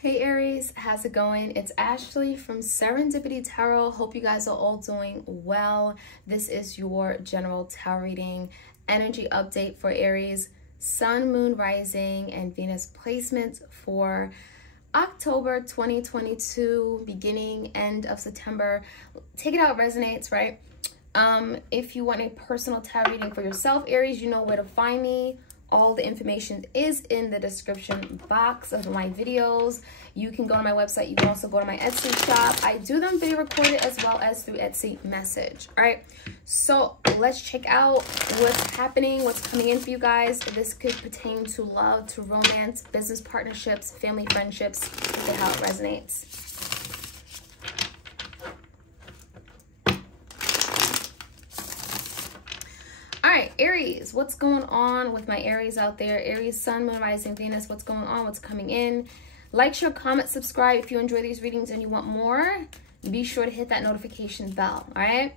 Hey Aries, how's it going? It's Ashley from Serendipity Tarot. Hope you guys are all doing well. This is your general tarot reading energy update for Aries, Sun, Moon, Rising, and Venus placements for October 2022, beginning, end of September. Take it out, resonates, right? If you want a personal tarot reading for yourself, Aries, you know where to find me. All the information is in the description box of my videos. You can go to my website. You can also go to my Etsy shop. I do them video recorded as well as through Etsy message. All right, so let's check out what's happening, what's coming in for you guys. This could pertain to love, to romance, business partnerships, family friendships. Look at how it resonates. All right, Aries, what's going on with my Aries out there? Aries, Sun, Moon, Rising, Venus, what's going on? What's coming in? Like, share, comment, subscribe if you enjoy these readings and you want more. Be sure to hit that notification bell, all right?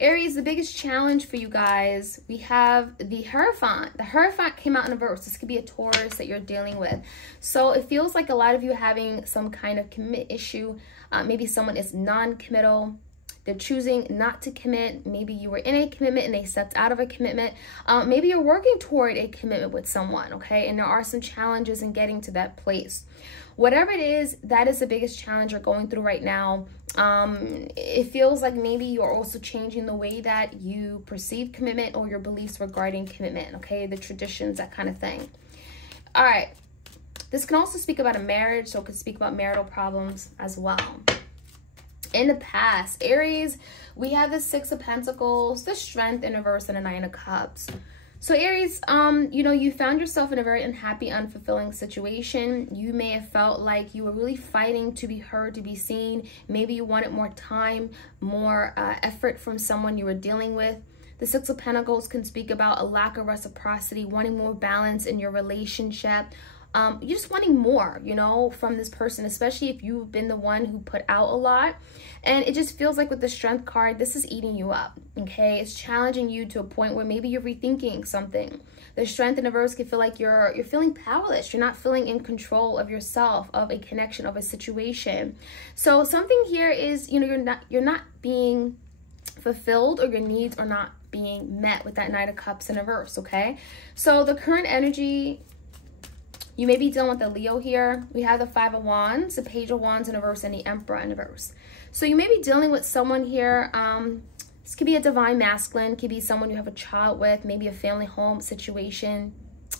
Aries, the biggest challenge for you guys, we have the Hierophant. The Hierophant came out in reverse. This could be a Taurus that you're dealing with. So it feels like a lot of you are having some kind of commit issue. Maybe someone is non-committal. They're choosing not to commit. Maybe you were in a commitment and they stepped out of a commitment. Maybe you're working toward a commitment with someone, okay? And there are some challenges in getting to that place. Whatever it is, that is the biggest challenge you're going through right now. It feels like maybe you're also changing the way that you perceive commitment or your beliefs regarding commitment, okay? The traditions, that kind of thing. All right. This can also speak about a marriage, so it could speak about marital problems as well. In the past, Aries, we have the Six of Pentacles, the Strength in reverse, and a Nine of Cups. So Aries, you know, you found yourself in a very unhappy, unfulfilling situation. You may have felt like you were really fighting to be heard, to be seen. Maybe you wanted more time, more effort from someone you were dealing with. The Six of Pentacles can speak about a lack of reciprocity, wanting more balance in your relationship. You're just wanting more, you know, from this person, especially if you've been the one who put out a lot. And it just feels like with the Strength card, this is eating you up, okay? It's challenging you to a point where maybe you're rethinking something. The Strength in reverse can feel like you're feeling powerless. You're not feeling in control of yourself, of a connection, of a situation. So something here is, you know, you're not being fulfilled, or your needs are not being met with that Knight of Cups in reverse, okay? So the current energy, you may be dealing with the Leo here. We have the Five of Wands, the Page of Wands in reverse, and the Emperor in reverse. So you may be dealing with someone here. This could be a divine masculine, could be someone you have a child with, maybe a family home situation.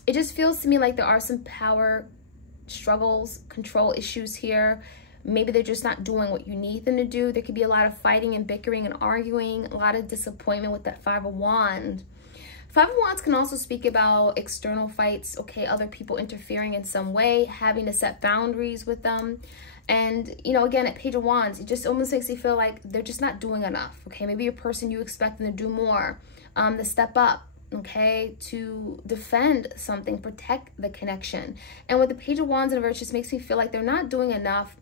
It just feels to me like there are some power struggles, control issues here. Maybe they're just not doing what you need them to do. There could be a lot of fighting and bickering and arguing, a lot of disappointment with that Five of Wands. Five of Wands can also speak about external fights, okay, other people interfering in some way, having to set boundaries with them. And, you know, again, at Page of Wands, it just almost makes you feel like they're just not doing enough, okay? Maybe a person you expect them to do more, to step up, okay, to defend something, protect the connection. And with the Page of Wands in reverse, it just makes me feel like they're not doing enough.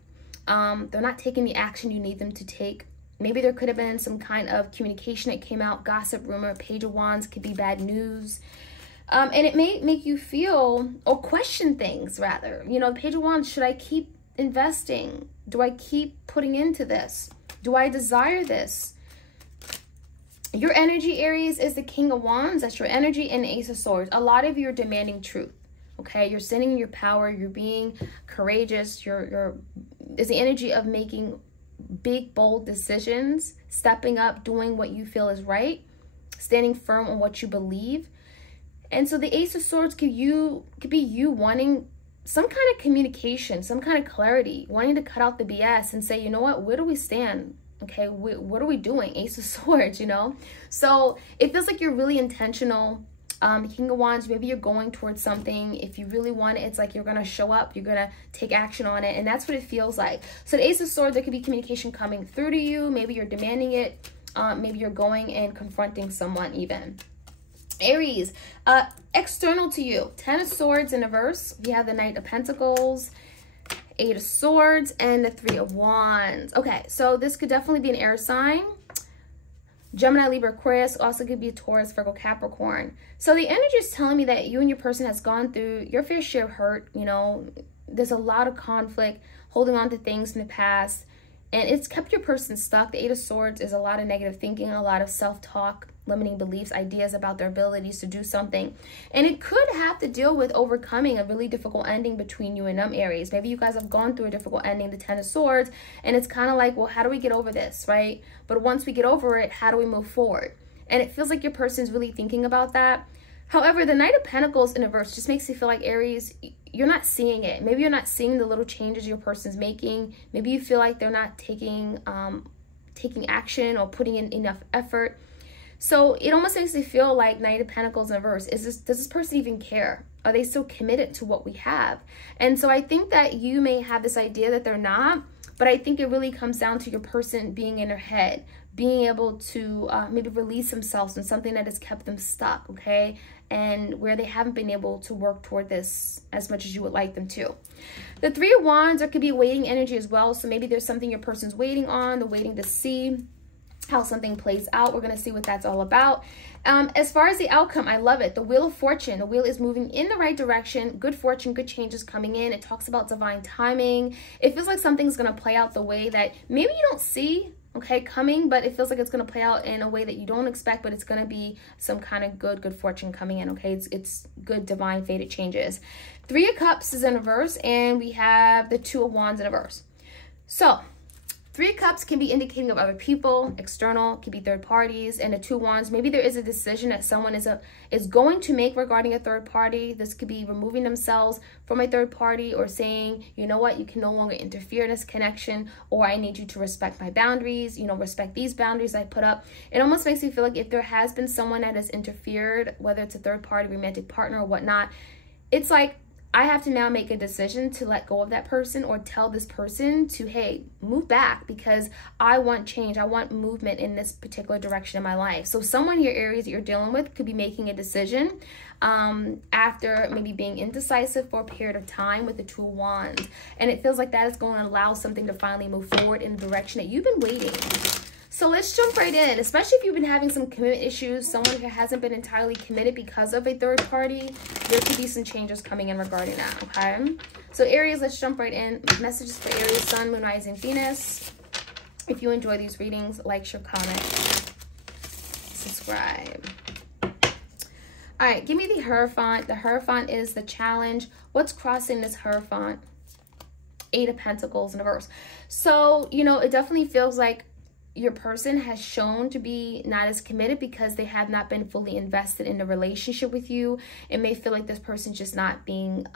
They're not taking the action you need them to take. Maybe there could have been some kind of communication that came out, gossip, rumor. Page of Wands could be bad news. And it may make you feel, or question things rather. You know, Page of Wands, should I keep investing? Do I keep putting into this? Do I desire this? Your energy, Aries, is the King of Wands. That's your energy, and the Ace of Swords. A lot of you are demanding truth, okay? You're standing in your power. You're being courageous. It's the energy of making big, bold decisions, stepping up, doing what you feel is right, standing firm on what you believe. And so the Ace of Swords could be you wanting some kind of communication, some kind of clarity, wanting to cut out the BS and say, you know what, where do we stand? Okay, what are we doing? Ace of Swords, you know? So it feels like you're really intentional. King of Wands, maybe you're going towards something. If you really want it, it's like you're going to show up, you're going to take action on it, and that's what it feels like. So the Ace of Swords, there could be communication coming through to you. Maybe you're demanding it. Maybe you're going and confronting someone even. Aries, external to you, Ten of Swords in reverse. We have the Knight of Pentacles, Eight of Swords, and the Three of Wands. Okay, so this could definitely be an air sign. Gemini, Libra, Aquarius, also could be Taurus, Virgo, Capricorn. So the energy is telling me that you and your person has gone through your fair share of hurt, you know, there's a lot of conflict, holding on to things in the past, and it's kept your person stuck. The Eight of Swords is a lot of negative thinking, a lot of self-talk, limiting beliefs, ideas about their abilities to do something. And it could have to deal with overcoming a really difficult ending between you and them, Aries. Maybe you guys have gone through a difficult ending, the Ten of Swords, and it's kind of like, well, how do we get over this, right? But once we get over it, how do we move forward? And it feels like your person's really thinking about that. However, the Knight of Pentacles in reverse just makes me feel like, Aries, you're not seeing it. Maybe you're not seeing the little changes your person's making. Maybe you feel like they're not taking action or putting in enough effort. So it almost makes me feel like Knight of Pentacles in reverse. Does this person even care? Are they still committed to what we have? And so I think that you may have this idea that they're not, but I think it really comes down to your person being in their head, being able to maybe release themselves from something that has kept them stuck, okay? And where they haven't been able to work toward this as much as you would like them to. The Three of Wands, there could be waiting energy as well. So maybe there's something your person's waiting on, they're waiting to see how something plays out. We're going to see what that's all about. As far as the outcome, I love it. The Wheel of Fortune. The wheel is moving in the right direction. Good fortune, good changes coming in. It talks about divine timing. It feels like something's going to play out the way that maybe you don't see, okay, coming, but it feels like it's going to play out in a way that you don't expect, but it's going to be some kind of good fortune coming in, okay? It's good, divine, fated changes. Three of Cups is in reverse, and we have the Two of Wands in reverse. So, Three of Cups can be indicating of other people, external, could be third parties, and the Two of Wands, maybe there is a decision that someone is going to make regarding a third party. This could be removing themselves from a third party or saying, you know what, you can no longer interfere in this connection, or I need you to respect my boundaries, you know, respect these boundaries I put up. It almost makes me feel like if there has been someone that has interfered, whether it's a third party, romantic partner, or whatnot, it's like, I have to now make a decision to let go of that person or tell this person to, hey, move back because I want change. I want movement in this particular direction in my life. So someone here, Aries, that you're dealing with could be making a decision after maybe being indecisive for a period of time with the Two of Wands. And it feels like that is going to allow something to finally move forward in the direction that you've been waiting. So let's jump right in, especially if you've been having some commitment issues, someone who hasn't been entirely committed because of a third party, there could be some changes coming in regarding that, okay? So Aries, let's jump right in. Messages for Aries, Sun, Moon, Rising, Venus. If you enjoy these readings, like, share, comment, subscribe. All right, give me the Hierophant. The Hierophant is the challenge. What's crossing this Hierophant? Eight of Pentacles in reverse. So, you know, it definitely feels like your person has shown to be not as committed because they have not been fully invested in the relationship with you. It may feel like this person's just not being,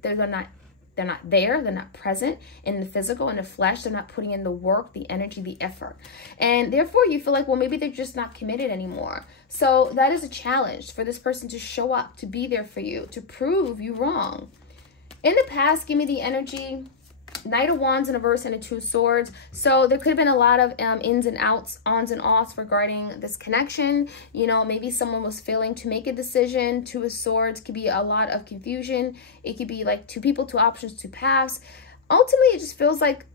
they're not there, they're not present in the physical, in the flesh, they're not putting in the work, the energy, the effort. And therefore you feel like, well, maybe they're just not committed anymore. So that is a challenge for this person to show up, to be there for you, to prove you wrong. In the past, give me the energy. Knight of Wands in reverse and a Two of Swords. So there could have been a lot of ins and outs, ons and offs regarding this connection. You know, maybe someone was failing to make a decision. Two of Swords could be a lot of confusion. It could be like two people, two options, two paths. Ultimately, it just feels like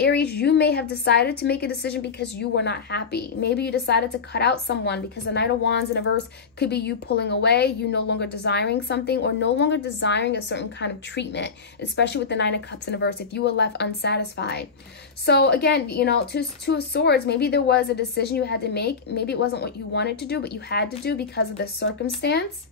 Aries, you may have decided to make a decision because you were not happy. Maybe you decided to cut out someone because the Knight of Wands in reverse could be you pulling away, you no longer desiring something or no longer desiring a certain kind of treatment, especially with the Nine of Cups in reverse if you were left unsatisfied. So again, you know, Two of Swords, maybe there was a decision you had to make. Maybe it wasn't what you wanted to do, but you had to do because of the circumstance.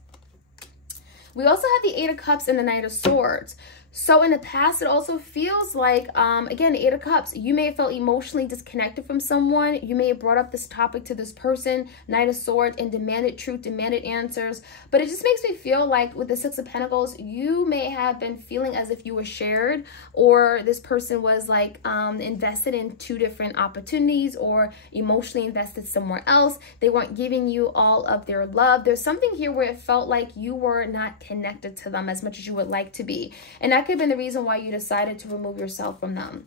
We also have the Eight of Cups and the Knight of Swords. So in the past, it also feels like, again, the Eight of Cups, you may have felt emotionally disconnected from someone. You may have brought up this topic to this person, Knight of Swords, and demanded truth, demanded answers. But it just makes me feel like with the Six of Pentacles, you may have been feeling as if you were shared, or this person was like invested in two different opportunities or emotionally invested somewhere else. They weren't giving you all of their love. There's something here where it felt like you were not connected to them as much as you would like to be. And that could have been the reason why you decided to remove yourself from them.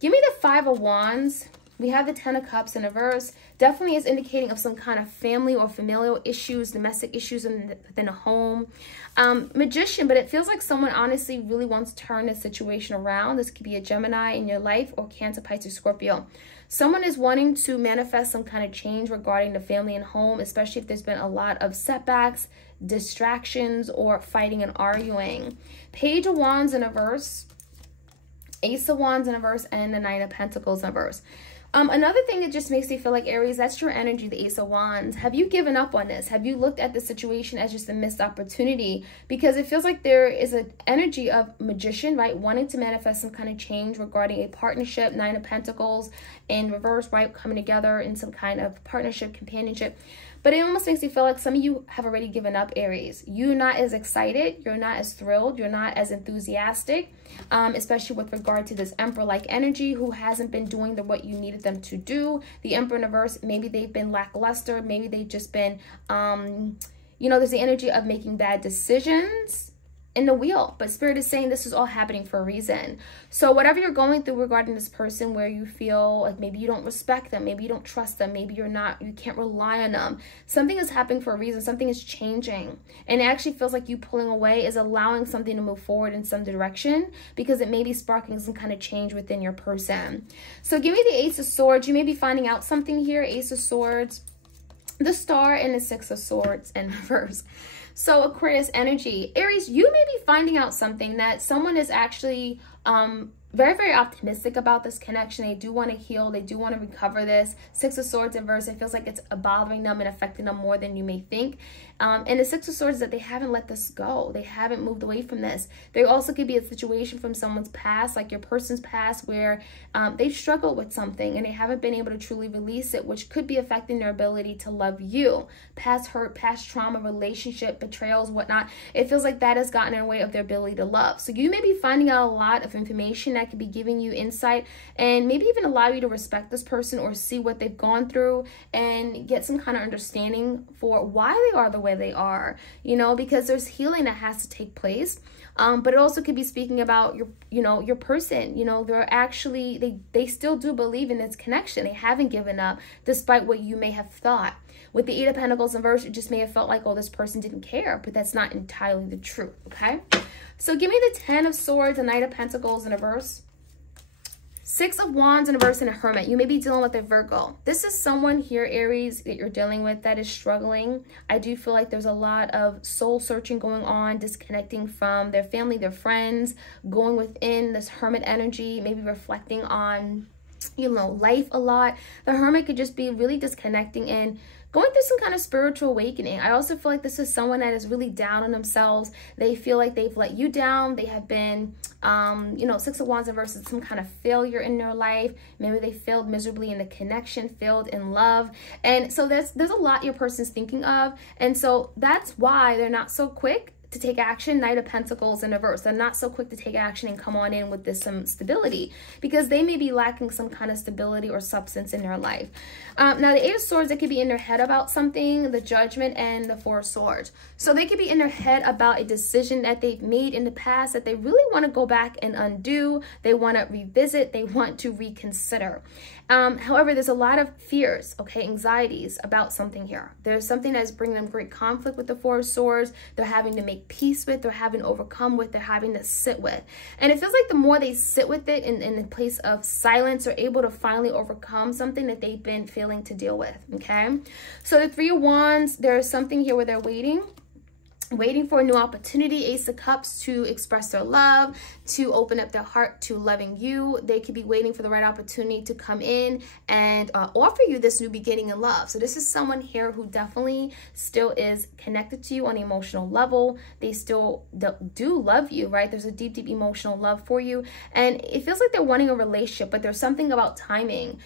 Give me the Five of Wands. We have the Ten of Cups in reverse. Definitely is indicating of some kind of family or familial issues, domestic issues within a home. Magician, but it feels like someone honestly really wants to turn this situation around. This could be a Gemini in your life or Cancer, Pisces, Scorpio. Someone is wanting to manifest some kind of change regarding the family and home, especially if there's been a lot of setbacks, distractions or fighting and arguing. Page of Wands in reverse, Ace of Wands in reverse, and the Knight of Pentacles in reverse. Another thing that just makes me feel like, Aries, that's your energy, the Ace of Wands. Have you given up on this? Have you looked at the situation as just a missed opportunity? Because it feels like there is an energy of magician, right? Wanting to manifest some kind of change regarding a partnership, Nine of Pentacles in reverse, right? Coming together in some kind of partnership, companionship. But it almost makes me feel like some of you have already given up, Aries. You're not as excited. You're not as thrilled. You're not as enthusiastic, especially with regard to this Emperor-like energy who hasn't been doing what you needed them to do. The Emperor in reverse, maybe they've been lackluster. Maybe they've just been, you know, there's the energy of making bad decisions in the wheel, but Spirit is saying this is all happening for a reason. So whatever you're going through regarding this person, where you feel like maybe you don't respect them, maybe you don't trust them, maybe you can't rely on them, something is happening for a reason. Something is changing, and it actually feels like you pulling away is allowing something to move forward in some direction, because it may be sparking some kind of change within your person. So give me the Ace of Swords. You may be finding out something here. Ace of Swords, the Star, and the Six of Swords in reverse. So Aquarius energy, Aries, you may be finding out something that someone is actually very, very optimistic about this connection. They do want to heal. They do want to recover this. Six of Swords in reverse, it feels like it's bothering them and affecting them more than you may think. And the Six of Swords is that they haven't let this go. They haven't moved away from this. There also could be a situation from someone's past, like your person's past, where they've struggled with something and they haven't been able to truly release it, which could be affecting their ability to love you. Past hurt, past trauma, relationship, betrayals, whatnot. It feels like that has gotten in the way of their ability to love. So you may be finding out a lot of information that could be giving you insight and maybe even allow you to respect this person or see what they've gone through and get some kind of understanding for why they are the way they are, you know, because there's healing that has to take place. But it also could be speaking about your person, they're actually, they still do believe in this connection. They haven't given up despite what you may have thought. With the Eight of Pentacles in reverse, it just may have felt like, oh, this person didn't care, but that's not entirely the truth, okay? So give me the Ten of Swords, the Knight of Pentacles in reverse. Six of Wands in reverse, and a Hermit. You may be dealing with a Virgo. This is someone here, Aries, that you're dealing with that is struggling. I do feel like there's a lot of soul searching going on, disconnecting from their family, their friends, going within this Hermit energy, maybe reflecting on, life a lot. The Hermit could just be really disconnecting and going through some kind of spiritual awakening. I also feel like this is someone that is really down on themselves. They feel like they've let you down. They have been, Six of Wands versus some kind of failure in their life. Maybe they failed miserably in the connection, failed in love. And so there's a lot your person's thinking of. And so that's why they're not so quick to take action. Knight of Pentacles in reverse. They're not so quick to take action and come on in with this some stability, because they may be lacking some kind of stability or substance in their life. Now the Eight of Swords, they could be in their head about something, the Judgment, and the Four of Swords. So they could be in their head about a decision that they've made in the past that they really want to go back and undo. They want to revisit. They want to reconsider. However, there's a lot of fears, anxieties about something here. There's something that's bringing them great conflict with the Four of Swords. They're having to make peace with, they're having to overcome with, they're having to sit with. And it feels like the more they sit with it in the place of silence, they're able to finally overcome something that they've been failing to deal with, okay? So the Three of Wands, there's something here where they're waiting for a new opportunity. Ace of Cups, to express their love, to open up their heart to loving you. They could be waiting for the right opportunity to come in and offer you this new beginning in love. So this is someone here who definitely still is connected to you on an emotional level. They still do love you, right? There's a deep, deep emotional love for you. And it feels like they're wanting a relationship, but there's something about timing.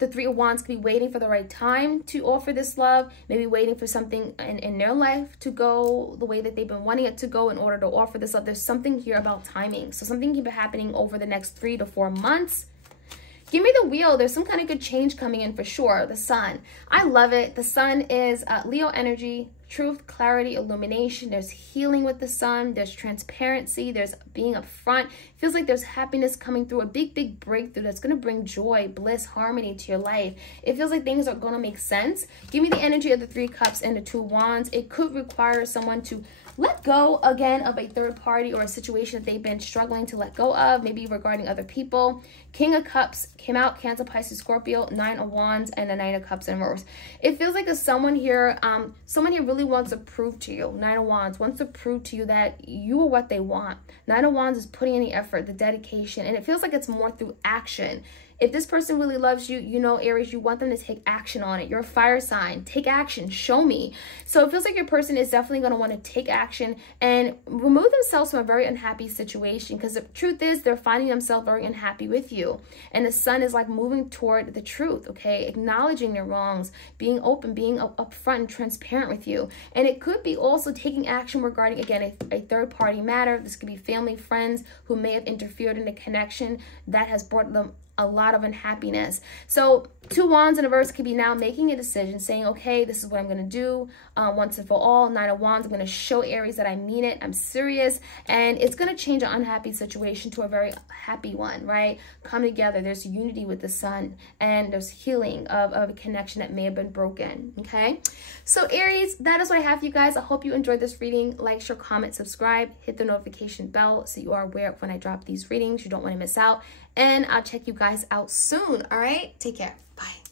The Three of Wands could be waiting for the right time to offer this love, maybe waiting for something in their life to go the way that they've been wanting it to go in order to offer this love. There's something here about timing. So something could be happening over the next 3 to 4 months. Give me the Wheel. There's some kind of good change coming in for sure. The Sun. I love it. The Sun is Leo energy, truth, clarity, illumination. There's healing with the Sun. There's transparency. There's being upfront. It feels like there's happiness coming through, a big, big breakthrough that's going to bring joy, bliss, harmony to your life. It feels like things are going to make sense. Give me the energy of the Three Cups and the Two Wands. It could require someone to let go again of a third party or a situation that they've been struggling to let go of, maybe regarding other people. King of Cups came out, Cancer, Pisces, Scorpio, Nine of Wands, and the Knight of Cups in reverse. It feels like there's someone here really really wants to prove to you, Nine of Wands wants to prove to you that you are what they want. Nine of Wands is putting in the effort, the dedication, and it feels like it's more through action. If this person really loves you, you know, Aries, you want them to take action on it. You're a fire sign. Take action. Show me. So it feels like your person is definitely going to want to take action and remove themselves from a very unhappy situation, because the truth is they're finding themselves very unhappy with you. And the sun is like moving toward the truth, okay? Acknowledging their wrongs, being open, being upfront and transparent with you. And it could be also taking action regarding, again, a third-party matter. This could be family, friends who may have interfered in a connection that has brought them a lot of unhappiness. So Two Wands in reverse could be now making a decision, saying, okay, this is what I'm going to do once and for all. Nine of Wands, I'm going to show Aries that I mean it. I'm serious. And it's going to change an unhappy situation to a very happy one, right? Come together. There's unity with the sun, and there's healing of a connection that may have been broken, okay? So Aries, that is what I have for you guys. I hope you enjoyed this reading. Like, share, comment, subscribe, hit the notification bell so you are aware of when I drop these readings. You don't want to miss out. And I'll check you guys out soon. All right? Take care. Bye.